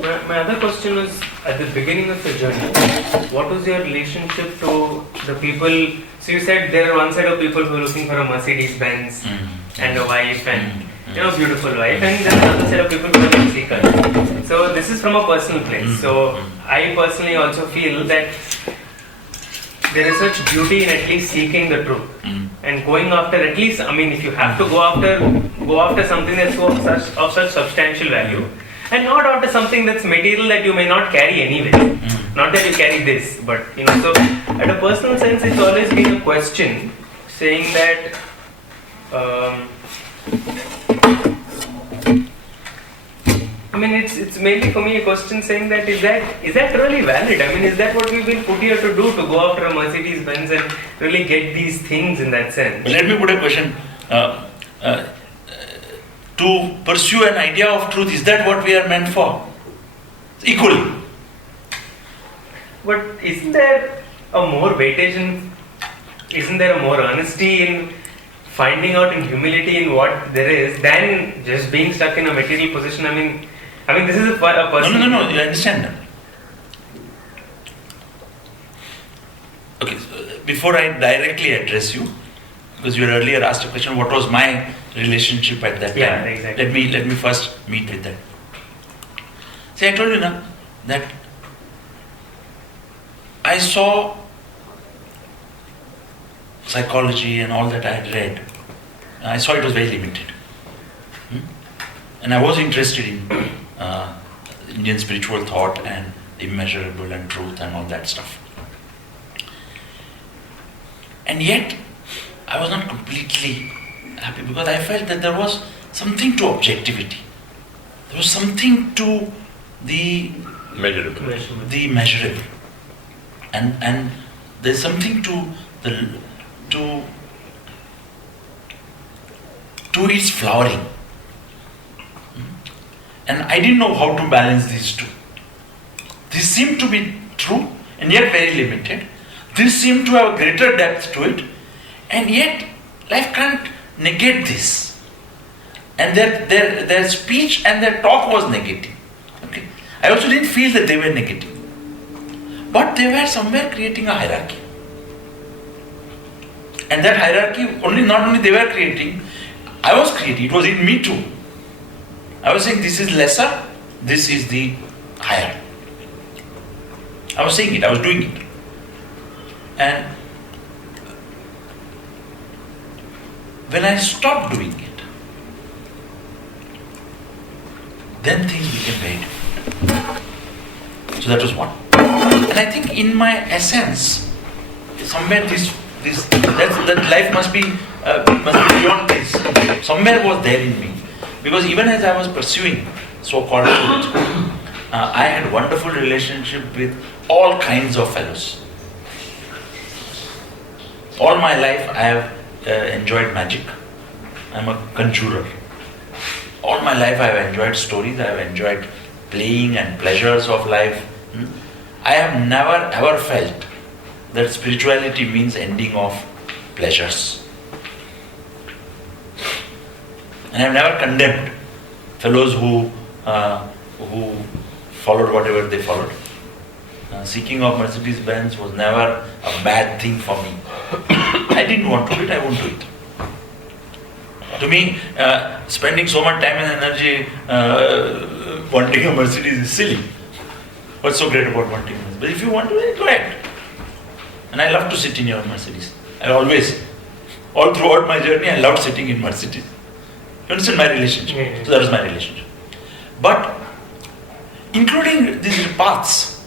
My other question was, at the beginning of the journey, what was your relationship to the people? So you said there are one set of people who are looking for a Mercedes Benz and a wife and beautiful wife, and there's another set of people who are seekers. So this is from a personal place. So I personally also feel that there is such beauty in at least seeking the truth and going after, at least, I mean, if you have to go after something that's of such substantial value, and not after something that's material that you may not carry anyway. Not that you carry this, but so at a personal sense, it's always been a question saying that I mean, it's mainly for me a question saying that is that really valid? I mean, is that what we've been put here to do, to go after a Mercedes Benz and really get these things in that sense? Let me put a question. To pursue an idea of truth, is that what we are meant for? Equally. But isn't there a more weightage isn't there a more honesty in finding out in humility in what there is than just being stuck in a material position? I mean, this is a person. No, you understand that. Okay, so before I directly address you, because you had earlier asked a question, what was my relationship at that time? Yeah, exactly. Let me first meet with that. See, I told you now that I saw psychology and all that I had read. I saw it was very limited. And I was interested in Indian spiritual thought and immeasurable and truth and all that stuff. And yet, I was not completely happy because I felt that there was something to objectivity. There was something to the measurable. And there's something to its flowering. And I didn't know how to balance these two. This seemed to be true and yet very limited. This seemed to have a greater depth to it, and yet life can't negate this. And their speech and their talk was negative. Okay. I also didn't feel that they were negative. But they were somewhere creating a hierarchy. And that hierarchy, not only they were creating, I was creating, it was in me too. I was saying this is lesser, this is the higher. I was saying it, I was doing it. And when I stopped doing it, then things became very different. So that was one. And I think in my essence, somewhere that life must be beyond this. Somewhere was there in me. Because even as I was pursuing so-called truth, I had wonderful relationship with all kinds of fellows. All my life I have enjoyed magic. I'm a conjurer. All my life I have enjoyed stories, I have enjoyed playing and pleasures of life. I have never ever felt that spirituality means ending of pleasures. And I have never condemned fellows who followed whatever they followed. Seeking of Mercedes Benz was never a bad thing for me. I didn't want to do it, I won't do it. To me, spending so much time and energy wanting a Mercedes is silly. What's so great about wanting a Mercedes? But if you want to, go ahead. And I love to sit in your Mercedes. All throughout my journey, I loved sitting in Mercedes. You understand my relationship? Yeah. So that was my relationship. But, including these paths,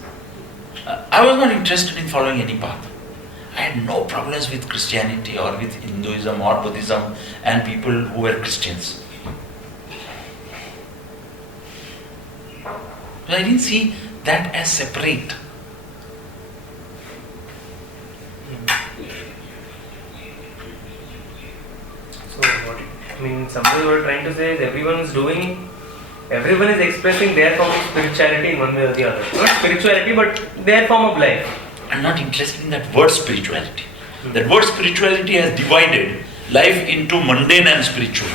I was not interested in following any path. I had no problems with Christianity or with Hinduism or Buddhism and people who were Christians. But I didn't see that as separate. So somebody were trying to say is everyone is expressing their form of spirituality in one way or the other. Not spirituality, but their form of life. I'm not interested in that word spirituality. That word spirituality has divided life into mundane and spiritual.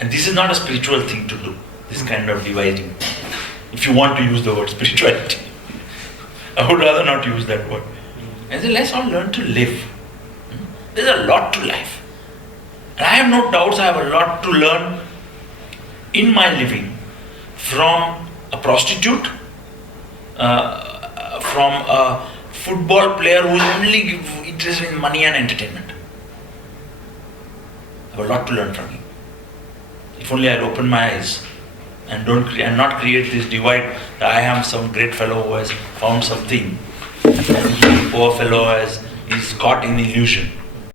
And this is not a spiritual thing to do, this kind of dividing. if you want to use the word spirituality. I would rather not use that word. I say, let's all learn to live. There's a lot to life. And I have no doubts I have a lot to learn in my living from a prostitute, from a football player who is only interested in money and entertainment. I have a lot to learn from him. If only I'll open my eyes and not create this divide that I am some great fellow who has found something and he, poor fellow, is caught in illusion.